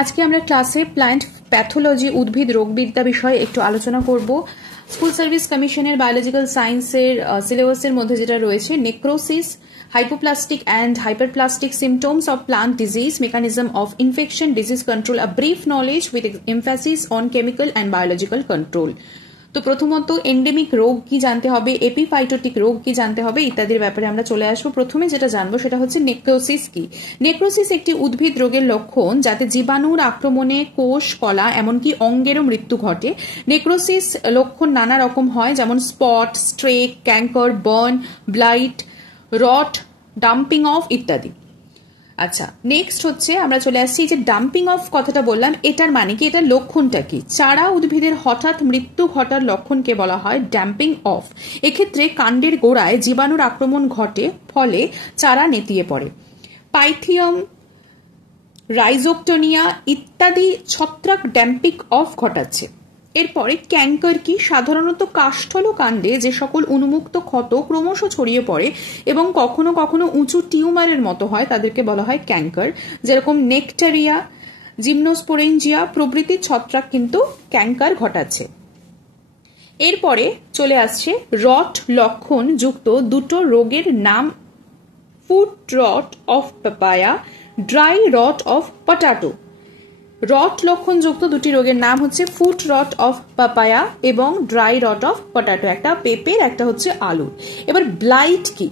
আজকে আমরা ক্লাসে প্ল্যান্ট প্যাথোলজি উদ্ভিদ রোগবিদ্যা বিষয়ে একটু আলোচনা করব। স্কুল সার্ভিস কমিশনের বায়োলজিক্যাল সায়েন্সের সিলেবাসের মধ্যে যেটা রয়েছে necrosis, hypoplastic and hyperplastic symptoms of plant disease, mechanism of infection, disease control, a brief knowledge with emphasis on chemical and biological control. তো প্রথমত এন্ডেমিক রোগ কি জানতে হবে, এপিফাইটোটিক রোগ কি জানতে হবে ইত্যাদির ব্যাপারে আমরা চলে আসবো। প্রথমে যেটা জানবো সেটা হচ্ছে নেক্রোসিস কি। নেক্রোসিস একটি উদ্ভিদ রোগের লক্ষণ যাতে জীবাণুর আক্রমণে কোষ, কলা এমনকি অঙ্গেরও মৃত্যু ঘটে। নেক্রোসিস লক্ষণ নানা রকম হয়, যেমন spot, streak, canker, burn, blight, rot, damping off ইত্যাদি। আচ্ছা, নেক্সট হচ্ছে আমরা চলে আসছি যে ডাম্পিং অফ কথাটা বললাম, এটার মানে কি, এটার লক্ষণটা কি। চারা উদ্ভিদের হঠাৎ মৃত্যু ঘটার লক্ষণকে বলা হয় ড্যাম্পিং অফ। এক্ষেত্রে কাণ্ডের গোড়ায় জীবাণুর আক্রমণ ঘটে, ফলে চারা নেতিয়ে পড়ে। পাইথিয়াম, রাইজোপটোনিয়া ইত্যাদি ছত্রাক ড্যাম্পিং অফ ঘটাচ্ছে। এরপরে ক্যাঙ্কার কি, সাধারণত কাষ্ঠল কাণ্ডে যে সকল উন্মুক্ত ক্ষত ক্রমশ ছড়িয়ে পড়ে এবং কখনো কখনো উঁচু টিউমারের মতো হয় তাদেরকে বলা হয় ক্যাঙ্কার, যেরকম নেকটারিয়া, জিমনোস্পোরেঞ্জিয়া প্রভৃতি ছত্রাক কিন্তু ক্যাঙ্কার ঘটাচ্ছে। এরপরে চলে আসছে রট লক্ষণ যুক্ত দুটো রোগের নাম, foot rot of papaya, dry rot of potato. Rot লক্ষণ যুক্ত দুটি রোগের নাম হচ্ছে ফুট রট অফ পাপায়া এবং ড্রাই রট অফ পটাটো, একটা পেঁপের একটা হচ্ছে আলুর। এবার ব্লাইট কি,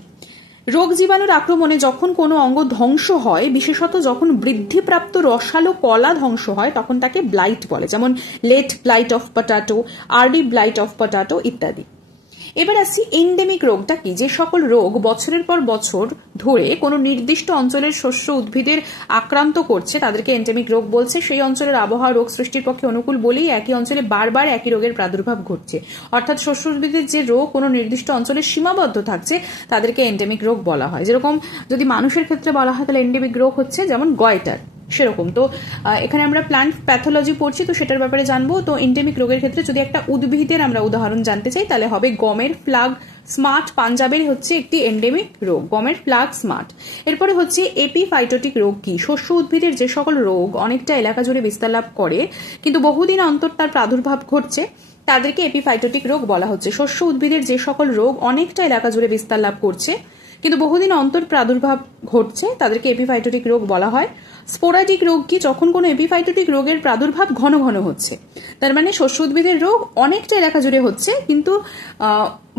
রোগ জীবাণুর আক্রমণে যখন কোনো অঙ্গ ধ্বংস হয়, বিশেষত যখন বৃদ্ধিপ্রাপ্ত রসালো কলা ধ্বংস হয় তখন তাকে ব্লাইট বলে, যেমন late blight of potato, early blight of potato ইত্যাদি। এবার আসছি এন্ডেমিক রোগটা কি, যে সকল রোগ বছরের পর বছর ধরে কোনো নির্দিষ্ট অঞ্চলের শস্য উদ্ভিদের আক্রান্ত করছে তাদেরকে এন্ডেমিক রোগ বলছে। সেই অঞ্চলের আবহাওয়া রোগ সৃষ্টির পক্ষে অনুকূল বলেই একই অঞ্চলে বারবার একই রোগের প্রাদুর্ভাব ঘটছে। অর্থাৎ শস্য উদ্ভিদের যে রোগ কোনো নির্দিষ্ট অঞ্চলে সীমাবদ্ধ থাকছে তাদেরকে এন্ডেমিক রোগ বলা হয়। যেরকম যদি মানুষের ক্ষেত্রে বলা হয় তাহলে এন্ডেমিক রোগ হচ্ছে যেমন গয়টার, সেরকম। তো এখানে আমরা প্ল্যান্ট প্যাথোলজি পড়ছি, তো সেটার ব্যাপারে জানবো। তো এন্ডেমিক রোগের ক্ষেত্রে যদি একটা উদ্ভিদের আমরা উদাহরণ জানতে চাই তাহলে হবে গমের ফ্লাগ স্মার্ট। পাঞ্জাবের হচ্ছে একটি এন্ডেমিক রোগ, গমের ফ্লাগ স্মার্ট। এরপরে হচ্ছে এপিফাইটোটিক রোগ কি, শস্য উদ্ভিদের যে সকল রোগ অনেকটা এলাকা জুড়ে বিস্তার লাভ করে কিন্তু বহুদিন অন্তর তার প্রাদুর্ভাব ঘটছে তাদেরকে এপিফাইটোটিক রোগ বলা হচ্ছে। শস্য উদ্ভিদের যে সকল রোগ অনেকটা এলাকা জুড়ে বিস্তার লাভ করছে কিন্তু বহুদিন অন্তর প্রাদুর্ভাব ঘটছে তাদেরকে এপিফাইটোটিক রোগ বলা হয়। স্পোরাডিক রোগ কি, যখন কোনো এপিফাইটোটিক রোগের প্রাদুর্ভাব ঘন ঘন হচ্ছে, তার মানে শস্য উদ্ভিদের রোগ অনেকটা এলাকা জুড়ে হচ্ছে কিন্তু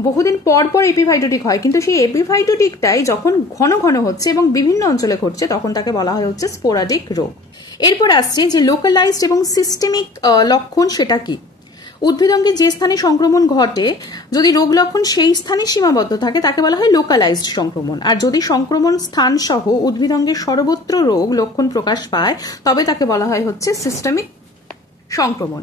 বহুদিন পর পর এপিফাইটোটিক হয়, কিন্তু সেই এপিফাইটোটিকটাই যখন ঘন ঘন হচ্ছে এবং বিভিন্ন অঞ্চলে ঘটছে তখন তাকে বলা হয় হচ্ছে স্পোরাডিক রোগ। এরপর আসছে যে লোকালাইজড এবং সিস্টেমিক লক্ষণ, সেটা কি। উদ্ভিদঙ্গে যে স্থানে সংক্রমণ ঘটে যদি রোগ লক্ষণ সেই স্থানে সীমাবদ্ধ থাকে তাকে বলা হয় লোকালাইজড সংক্রমণ, আর যদি সংক্রমণ স্থান সহ উদ্ভিদঙ্গের সর্বত্র রোগ লক্ষণ প্রকাশ পায় তবে তাকে বলা হয় হচ্ছে সিস্টেমিক সংক্রমণ।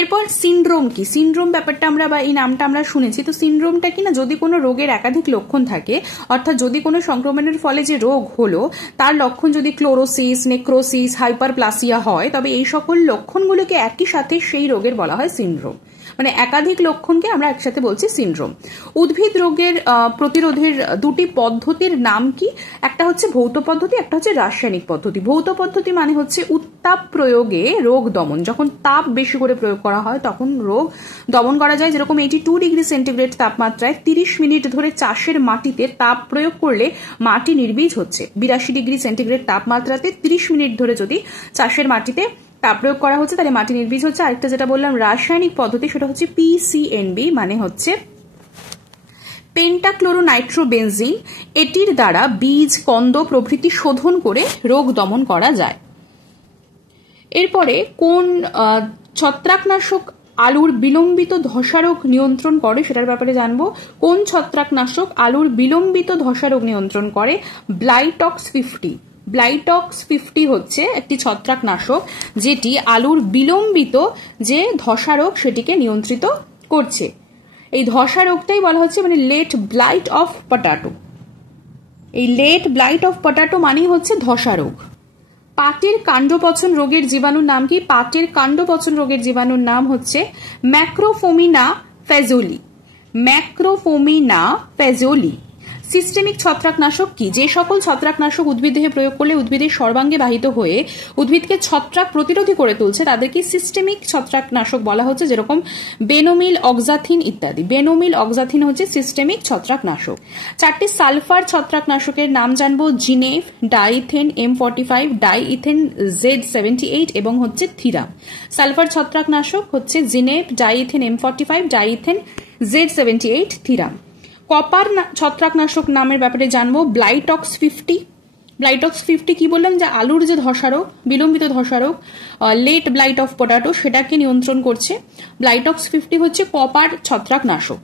এরপর সিন্ড্রোম কি, সিন্ড্রোম ব্যাপারটা আমরা বা এই নামটা আমরা শুনেছি। তো সিন্ড্রোমটা কি না, যদি কোনো রোগের একাধিক লক্ষণ থাকে, অর্থাৎ যদি কোনো সংক্রমণের ফলে যে রোগ হলো তার লক্ষণ যদি ক্লোরোসিস, নেক্রোসিস, হাইপারপ্লাসিয়া হয় তবে এই সকল লক্ষণগুলোকে একই সাথে সেই রোগের বলা হয় সিন্ড্রোম, মানে একাধিক লক্ষণকে আমরা একসাথে বলছি সিন্ড্রোম। উদ্ভিদ রোগের প্রতিরোধের দুটি পদ্ধতির নাম কি, একটা হচ্ছে ভৌত পদ্ধতি, একটা হচ্ছে রাসায়নিক পদ্ধতি। ভৌত পদ্ধতি মানে হচ্ছে উত্তাপ প্রয়োগে রোগ দমন, যখন তাপ বেশি করে প্রয়োগ করা হয় তখন রোগ দমন করা যায়। যেরকম 82 ডিগ্রি সেন্টিগ্রেড তাপমাত্রায় 30 মিনিট ধরে চাষের মাটিতে তাপ প্রয়োগ করলে মাটি নির্বীজ হচ্ছে। 82 ডিগ্রি সেন্টিগ্রেড তাপমাত্রাতে 30 মিনিট ধরে যদি চাষের মাটিতে তাপ প্রয়োগ করা হচ্ছে তাহলে মাটি নির্বীজ হচ্ছে। আরেকটা যেটা বললাম রাসায়নিক পদ্ধতি, সেটা হচ্ছে পিসিএনবি, মানে হচ্ছে পেন্টাক্লোরোনাইট্রোবেনজিন। এটির দ্বারা বীজ, কন্দ প্রভৃতি শোধন করে রোগ দমন করা যায়। এরপরে কোন ছত্রাকনাশক আলুর বিলম্বিত ধসা রোগ নিয়ন্ত্রণ করে সেটার ব্যাপারে জানবো। কোন ছত্রাকনাশক আলুর বিলম্বিত ধসা রোগ নিয়ন্ত্রণ করে? ব্লাইটক্স 50। ব্লাইটক্স 50 হচ্ছে একটি ছত্রাকনাশক যেটি আলুর বিলম্বিত যে ধসা রোগ সেটিকে নিয়ন্ত্রিত করছে। এই ধসা রোগটাই বলা হচ্ছে মানে লেট ব্লাইট অফ পটাটো। এই লেট ব্লাইট অফ পটাটো মানেই হচ্ছে ধসা রোগ। পাটের কাণ্ডপচন রোগের জীবাণুর নাম কি? পাটের কাণ্ডপচন রোগের জীবাণুর নাম হচ্ছে ম্যাক্রোফোমিনা ফেজোলি। ম্যাক্রোফোমিনা ফেজোলি। সিস্টেমিক ছত্রাকনাশক কি? যে সকল ছত্রাকনাশক উদ্ভিদ দেহে প্রয়োগ করলে উদ্ভিদের সর্বাঙ্গে বাহিত হয়ে উদ্ভিদকে ছত্রাক প্রতিরোধী করে তুলছে তাদেরকে সিস্টেমিক ছত্রাকনাশক বলা হচ্ছে, যেরকম বেনোমিল, অক্সাথিন ইত্যাদি। বেনোমিল, অক্সাথিন হচ্ছে সিস্টেমিক ছত্রাকনাশক। 4টি সালফার ছত্রাকনাশকের নাম জানবো, জিনেভ, ডাইথেন M45, ডাইইথেন Z78 এবং হচ্ছে থিরাম। সালফার ছত্রাকনাশক হচ্ছে জিনেভ, ডাইইথেন M45, ডাইইথেন Z78, থিরাম। কপার ছত্রাকনাশক নামের ব্যাপারে জানবো, ব্লাইটক্স 50। ব্লাইটক্স 50 কি বললাম, যে আলুর যে ধসারোগ, বিলম্বিত ধসারোগ, লেট ব্লাইট অফ পটাটো, সেটাকে নিয়ন্ত্রণ করছে। ব্লাইটক্স 50 হচ্ছে কপার ছত্রাকনাশক।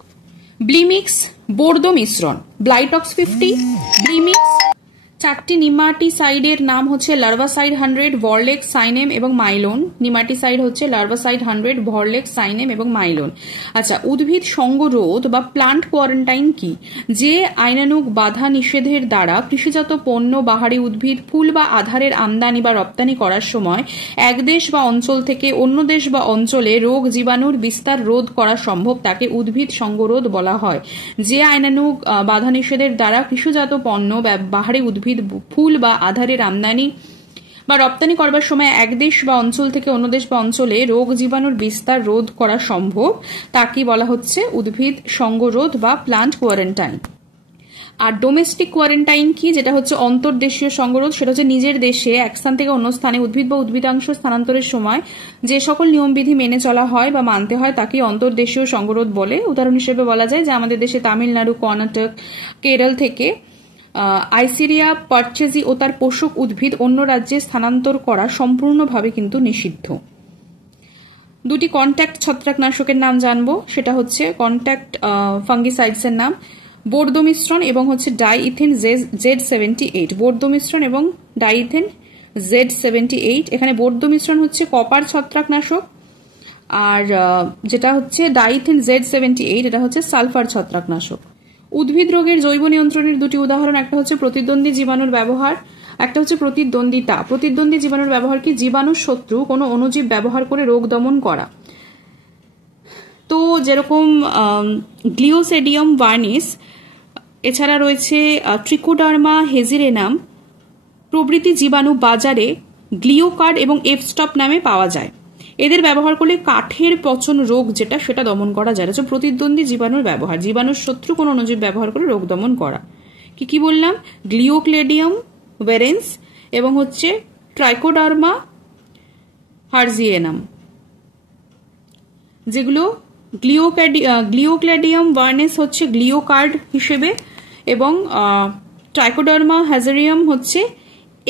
ব্লিমিক্স, বোর্দো মিশ্রণ। ব্লাইটক্স 50, ব্লিমিক্স। 4টি নিমাটিসাইডের নাম হচ্ছে লার্ভাসাইড 100, ভরলেক্স, সাইনেম এবং মাইলোন। নিমাটিসাইড হচ্ছে লার্ভাসাইড 100, ভরলেক্স, সাইনেম এবং মাইলোন। আচ্ছা, উদ্ভিদ সঙ্গরোধ বা প্লান্ট কোয়ারেন্টাইন কি? যে আইনানুগ বাধা নিষেধের দ্বারা কৃষিজাত পণ্য, বাহারি উদ্ভিদ, ফুল বা আধারের আমদানি বা রপ্তানি করার সময় এক দেশ বা অঞ্চল থেকে অন্য দেশ বা অঞ্চলে রোগ জীবাণুর বিস্তার রোধ করা সম্ভব, তাকে উদ্ভিদ সঙ্গরোধ বলা হয়। যে আইনানুগ বাধা নিষেধের দ্বারা কৃষিজাত পণ্য, বাহারি উদ্ভিদ, ফুল বা আধারের আমদানি বা রপ্তানি করবার সময় এক দেশ বা অঞ্চল থেকে অন্য দেশ বা অঞ্চলে রোগ জীবাণুর বিস্তার রোধ করা সম্ভব, তাকে বলা হচ্ছে উদ্ভিদ সঙ্গরোধ বা প্লান্ট কোয়ারেন্টাইন। আর ডোমেস্টিক কোয়ারেন্টাইন কি? যেটা হচ্ছে অন্তর্দেশীয় সঙ্গরোধ। সেটা হচ্ছে নিজের দেশে এক স্থান থেকে অন্য স্থানে উদ্ভিদ বা উদ্ভিদাংশ স্থানান্তরের সময় যে সকল নিয়মবিধি মেনে চলা হয় বা মানতে হয় তাকে অন্তর্দেশীয় সঙ্গরোধ বলে। উদাহরণ হিসেবে বলা যায় যে আমাদের দেশে তামিলনাড়ু, কর্ণাটক, কেরল থেকে আইসিরিয়া পার্চেজি ও তার পোষক উদ্ভিদ অন্য রাজ্যে স্থানান্তর করা সম্পূর্ণভাবে কিন্তু নিষিদ্ধ। 2টি কন্ট্যাক্ট ছত্রাকনাশকের নাম জানবো, সেটা হচ্ছে কন্ট্যাক্ট ফাঙ্গিসাইডস এর নাম, বোর্দো মিশ্রণ এবং হচ্ছে ডাইইথেন Z78। বোর্দো মিশ্রণ এবং ডাইইথেন Z78। এখানে বোর্দো মিশ্রণ হচ্ছে কপার ছত্রাকনাশক, আর যেটা হচ্ছে ডাইইথেন Z78 এটা হচ্ছে সালফার ছত্রাকনাশক। উদ্ভিদ রোগের জৈব নিয়ন্ত্রণের 2টি উদাহরণ, একটা হচ্ছে প্রতিদ্বন্দ্বী জীবাণুর ব্যবহার, একটা হচ্ছে প্রতিদ্বন্দ্বিতা। প্রতিদ্বন্দ্বী জীবাণুর ব্যবহার কি? জীবাণুর শত্রু কোনো অণুজীব ব্যবহার করে রোগ দমন করা। তো যেরকম গ্লিওসেডিয়াম ভার্নিস, এছাড়া রয়েছে ট্রিকোডার্মা হেজিরেনাম প্রভৃতি জীবাণু বাজারে গ্লিওকার্ড এবং এফস্টপ নামে পাওয়া যায়। এদের ব্যবহার করলে কাঠের পচন রোগ যেটা সেটা দমন করা যায়। এটা প্রতিদ্বন্দ্বী জীবাণুর ব্যবহার, জীবাণুর শত্রু কোনো অণুজীব ব্যবহার করে রোগ দমন করা। কি কি বললাম? গ্লিওক্লেডিয়াম ভেরেন্স এবং হচ্ছে ট্রাইকোডার্মা হার্জিয়েনাম, যেগুলো গ্লিওক্লেডিয়াম ভার্নেস হচ্ছে গ্লিওকার্ড হিসেবে এবং ট্রাইকোডার্মা হ্যাজারিয়াম হচ্ছে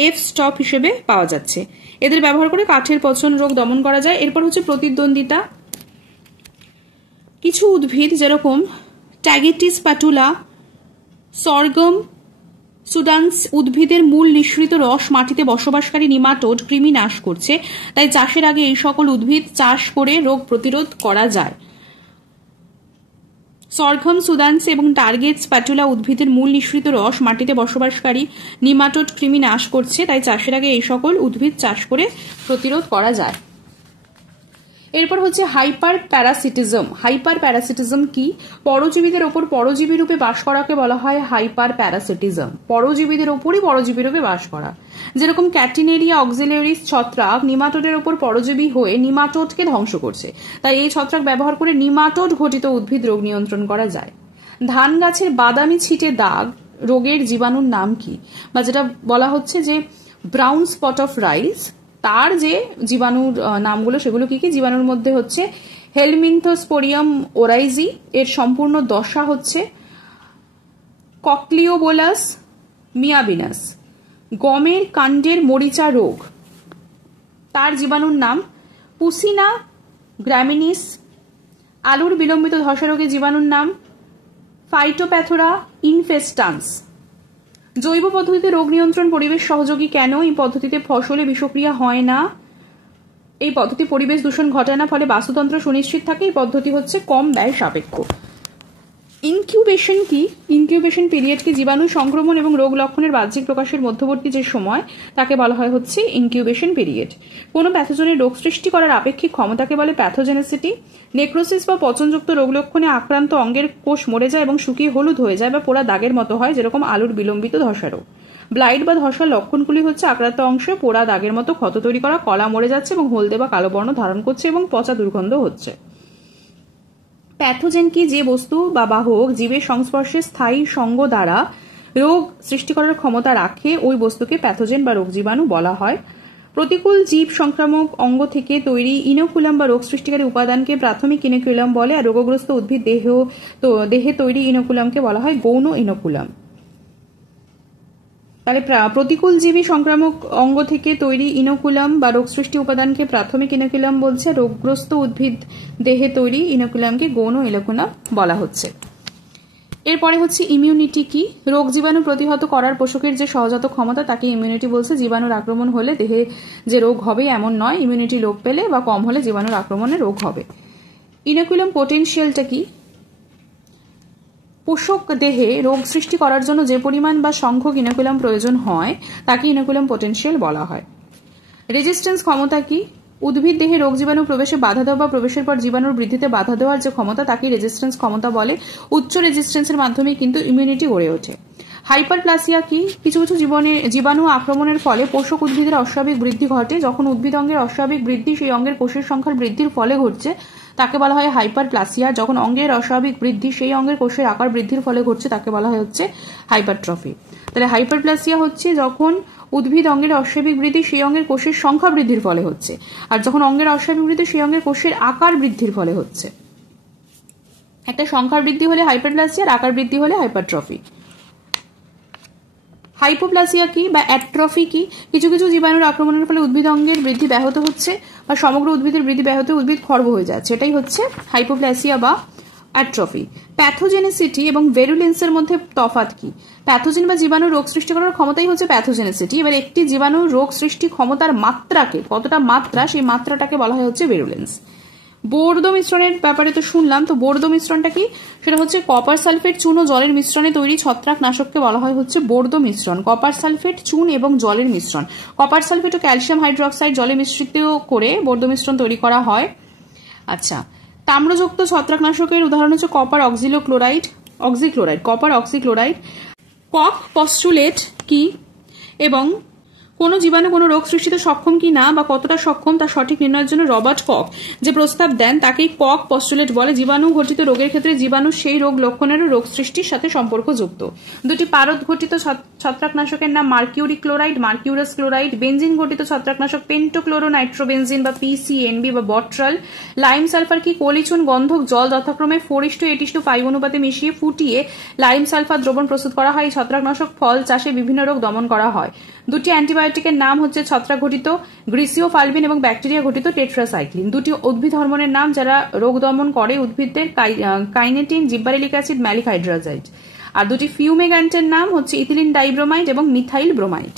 এফ স্টপ হিসেবে পাওয়া যাচ্ছে। এদের ব্যবহার করে কাঠের পচন রোগ দমন করা যায়। এরপর হচ্ছে প্রতিদ্বন্দ্বিতা। কিছু উদ্ভিদ যেরকম ট্যাগেটিস প্যাটুলা, সরগম, সুডান্স উদ্ভিদের মূল নিঃসৃত রস মাটিতে বসবাসকারী নিমাটোড কৃমি নাশ করছে, তাই চাষের আগে এই সকল উদ্ভিদ চাষ করে রোগ প্রতিরোধ করা যায়। সরগম, সুডান্স এবং টার্গেটস প্যাটুলা উদ্ভিদের মূল নিঃসৃত রস মাটিতে বসবাসকারী নিমাটোড কৃমি নাশ করছে, তাই চাষের আগে এই সকল উদ্ভিদ চাষ করে প্রতিরোধ করা যায়। এরপর হচ্ছে হাইপার প্যারাসিটিজম। হাইপার প্যারাসিটিজম কি? পরজীবীদের ওপর পরজীবী রূপে বাস করাকে বলা হয় হাইপার প্যারাসিটিজম। পরজীবীদের ওপরই পরজীবী রূপে বাস করা। যেরকম ক্যাটিনেরিয়া অক্সিলারিস ছত্রাক নিমাটোডের ওপর পরজীবী হয়ে নিমাটোডকে ধ্বংস করছে, তাই এই ছত্রাক ব্যবহার করে নিমাটোড ঘটিত উদ্ভিদ রোগ নিয়ন্ত্রণ করা যায়। ধান গাছের বাদামি ছিটে দাগ রোগের জীবাণুর নাম কি? বা যেটা বলা হচ্ছে যে ব্রাউন স্পট অফ রাইস, তার যে জীবাণুর নামগুলো সেগুলো কি কি? জীবাণুর মধ্যে হচ্ছে হেলমিনথোস্পোরিয়াম ওরাইজি, এর সম্পূর্ণ দশা হচ্ছে ককলিওবোলাস মিয়াবিনাস। গমের কাণ্ডের মরিচা রোগ, তার জীবাণুর নাম পুসিনা গ্র্যামিনিস। আলুর বিলম্বিত ধসা রোগের জীবাণুর নাম ফাইটোপ্যাথোরা ইনফেস্টান্স। জৈব পদ্ধতিতে রোগ নিয়ন্ত্রণ পরিবেশ সহযোগী কেন? এই পদ্ধতিতে ফসলে বিষক্রিয়া হয় না, এই পদ্ধতি পরিবেশ দূষণ ঘটায় না, ফলে বাস্তুতন্ত্র সুনিশ্চিত থাকে। এই পদ্ধতি হচ্ছে কম ব্যয় সাপেক্ষ। ইনকিউবেশন কি? ইনকিউবেশন পিরিয়ড কি? জীবাণু সংক্রমণ এবং রোগ লক্ষণের বাহ্যিক প্রকাশের মধ্যবর্তী যে সময় তাকে বলা হয় হচ্ছে ইনকিউবেশন পিরিয়ড। কোনো প্যাথোজেনের রোগ সৃষ্টি করার আপেক্ষিক ক্ষমতাকে বলে প্যাথোজেনেসিটি। নেক্রোসিস বা পচনযুক্ত রোগ লক্ষণে আক্রান্ত অঙ্গের কোষ মরে যায় এবং শুকিয়ে হলুদ হয়ে যায় বা পোড়া দাগের মতো হয়, যেরকম আলুর বিলম্বিত ধসা রোগ। ব্লাইট বা ধসার লক্ষণগুলি হচ্ছে আক্রান্ত অংশে পোড়া দাগের মতো ক্ষত তৈরি করা, কলা মরে যাচ্ছে এবং হলদে বা কালো বর্ণ ধারণ করছে এবং পচা দুর্গন্ধ হচ্ছে। প্যাথোজেন কি? যে বস্তু বা বাহক জীবের সংস্পর্শে স্থায়ী সঙ্গ দ্বারা রোগ সৃষ্টি করার ক্ষমতা রাখে, ওই বস্তুকে প্যাথোজেন বা রোগ জীবাণু বলা হয়। প্রতিকূল জীব সংক্রামক অঙ্গ থেকে তৈরি ইনোকুলাম বা রোগ সৃষ্টিকারী উপাদানকে প্রাথমিক ইনোকুলাম বলে, আর রোগগ্রস্ত উদ্ভিদ দেহে তৈরি ইনোকুলামকে বলা হয় গৌণ ইনোকুলাম। তাহলে প্রতিকূল জীবী সংক্রামক অঙ্গ থেকে তৈরি ইনোকুলাম বা রোগ সৃষ্টি উপাদানকে প্রাথমিক ইনোকুলাম বলছে, রোগগ্রস্ত উদ্ভিদ দেহে তৈরি ইনোকুলামকে গৌণ ইনোকুলাম বলা হচ্ছে। এরপরে হচ্ছে ইমিউনিটি কি? রোগ জীবাণু প্রতিহত করার পোষকের যে সহজাত ক্ষমতা তাকে ইমিউনিটি বলছে। জীবাণুর আক্রমণ হলে দেহে যে রোগ হবে এমন নয়, ইমিউনিটি লোপ পেলে বা কম হলে জীবাণুর আক্রমণে রোগ হবে। ইনোকুলাম পোটেনশিয়ালটা কি? পোষক দেহে রোগ সৃষ্টি করার জন্য যে পরিমাণ বা সংখ্যক ইনোকুলাম প্রয়োজন হয় তাকে ইনোকুলাম পোটেনশিয়াল বলা হয়। রেজিস্ট্যান্স ক্ষমতা কি? উদ্ভিদ দেহে রোগ জীবাণু প্রবেশে বাধা দেওয়া বা প্রবেশের পর জীবাণুর বৃদ্ধিতে বাধা দেওয়ার যে ক্ষমতা তাকে রেজিস্ট্যান্স ক্ষমতা বলে। উচ্চ রেজিস্ট্যান্সের মাধ্যমে কিন্তু ইমিউনিটি গড়ে ওঠে। হাইপারপ্লাসিয়া কি? কিছু কিছু জীবাণু আক্রমণের ফলে পোষক উদ্ভিদের অস্বাভাবিক বৃদ্ধি ঘটে। যখন উদ্ভিদ অঙ্গের অস্বাভাবিক বৃদ্ধি সেই অঙ্গের কোষের সংখ্যার বৃদ্ধির ফলে ঘটছে তাকে বলা হয় হাইপারপ্লাসিয়া। যখন অঙ্গের অস্বাভাবিক বৃদ্ধি সেই অঙ্গের কোষের আকার বৃদ্ধির ফলে ঘটছে তাকে বলা হয় হচ্ছে হাইপারট্রফি। তাহলে হাইপারপ্লাসিয়া হচ্ছে যখন উদ্ভিদ অঙ্গের অস্বাভাবিক বৃদ্ধি সেই অঙ্গের কোষের সংখ্যা বৃদ্ধির ফলে হচ্ছে, আর যখন অঙ্গের অস্বাভাবিক বৃদ্ধি সেই অঙ্গের কোষের আকার বৃদ্ধির ফলে হচ্ছে। একটা সংখ্যার বৃদ্ধি হলে হাইপারপ্লাসিয়া, আর আকার বৃদ্ধি হলে হাইপারট্রফি। হাইপোপ্লাসিয়া কি বা অ্যাট্রফি কি? কিছু কিছু জীবাণুর আক্রমণের ফলে উদ্ভিদ অঙ্গের বৃদ্ধি ব্যাহত হচ্ছে বা সমগ্র উদ্ভিদের বৃদ্ধি ব্যাহত, উদ্ভিদ খর্ব হয়ে যাচ্ছে, এটাই হচ্ছে হাইপোপ্লাসিয়া বা অ্যাট্রফি। প্যাথোজেনেসিটি এবং ভেরুলেন্সের মধ্যে তফাৎ কি? প্যাথোজেন বা জীবাণু রোগ সৃষ্টি করার ক্ষমতাই হচ্ছে প্যাথোজেনেসিটি। এবার একটি জীবাণু রোগ সৃষ্টি ক্ষমতার মাত্রাকে, কতটা মাত্রা, সেই মাত্রাটাকে বলা হয় হচ্ছে ভেরুলেন্স। বোর্ডো মিশ্রণের ব্যাপারে তো শুনলাম, তো বোর্ডো মিশ্রণটা কি? সেটা হচ্ছে কপার সালফেট, চুন ও জলের মিশ্রণে তৈরি ছত্রাকনাশককে বলা হয় হচ্ছে বোর্ডো মিশ্রণ। কপার সালফেট, চুন এবং জলের মিশ্রণ, কপার সালফেট ও ক্যালসিয়াম হাইড্রোক্সাইড জলে মিশ্রিত করে বোর্ডো মিশ্রণ তৈরি করা হয়। আচ্ছা, তাম্রযুক্ত ছত্রাকনাশকের উদাহরণ হচ্ছে copper oxychloride. Copper oxychloride. Koch postulate কি? এবং কোন জীবাণু কোন রোগ সৃষ্টিতে সক্ষম কি না বা কতটা সক্ষম তা সঠিক নির্ণয়ের জন্য রবার্ট কক যে প্রস্তাব দেন তাকেই কক পস্টুলেট বলে। জীবাণু ঘটিত রোগের ক্ষেত্রে জীবাণু সেই রোগ লক্ষণেরও রোগ সৃষ্টির সাথে সম্পর্কযুক্ত। দুটি পারদ ঘটিত ছত্রাকনাশকের নাম mercury chloride, mercurous chloride. Benzene ঘটিত ছত্রাকনাশক পেন্টোক্লোরো নাইট্রোবেনজিন বা পিসিএনবি বা বট্রাল। লাইম সালফার কি? কলিচুন, গন্ধক, জল যথাক্রমে 4:8:5 অনুপাতে মিশিয়ে ফুটিয়ে লাইম সালফার দ্রবণ প্রস্তুত করা হয়। এই ছত্রাকনাশক ফল চাষে বিভিন্ন রোগ দমন করা হয়। দুটি অ্যান্টিবায়োটিকের নাম হচ্ছে ছত্রাক ঘটিত গ্রিসিওফালভিন এবং ব্যাকটেরিয়া ঘটিত টেট্রাসাইক্লিন। দুটি উদ্ভিদ হরমোনের নাম যারা রোগ দমন করে উদ্ভিদদের, কাইনেটিন, জিব্বারেলিক অ্যাসিড, ম্যালিক হাইড্রোজাইড। আর দুটি ফিউমেগ্যান্টের নাম হচ্ছে ইথিলিন ডাইব্রোমাইড এবং মিথাইল ব্রোমাইড।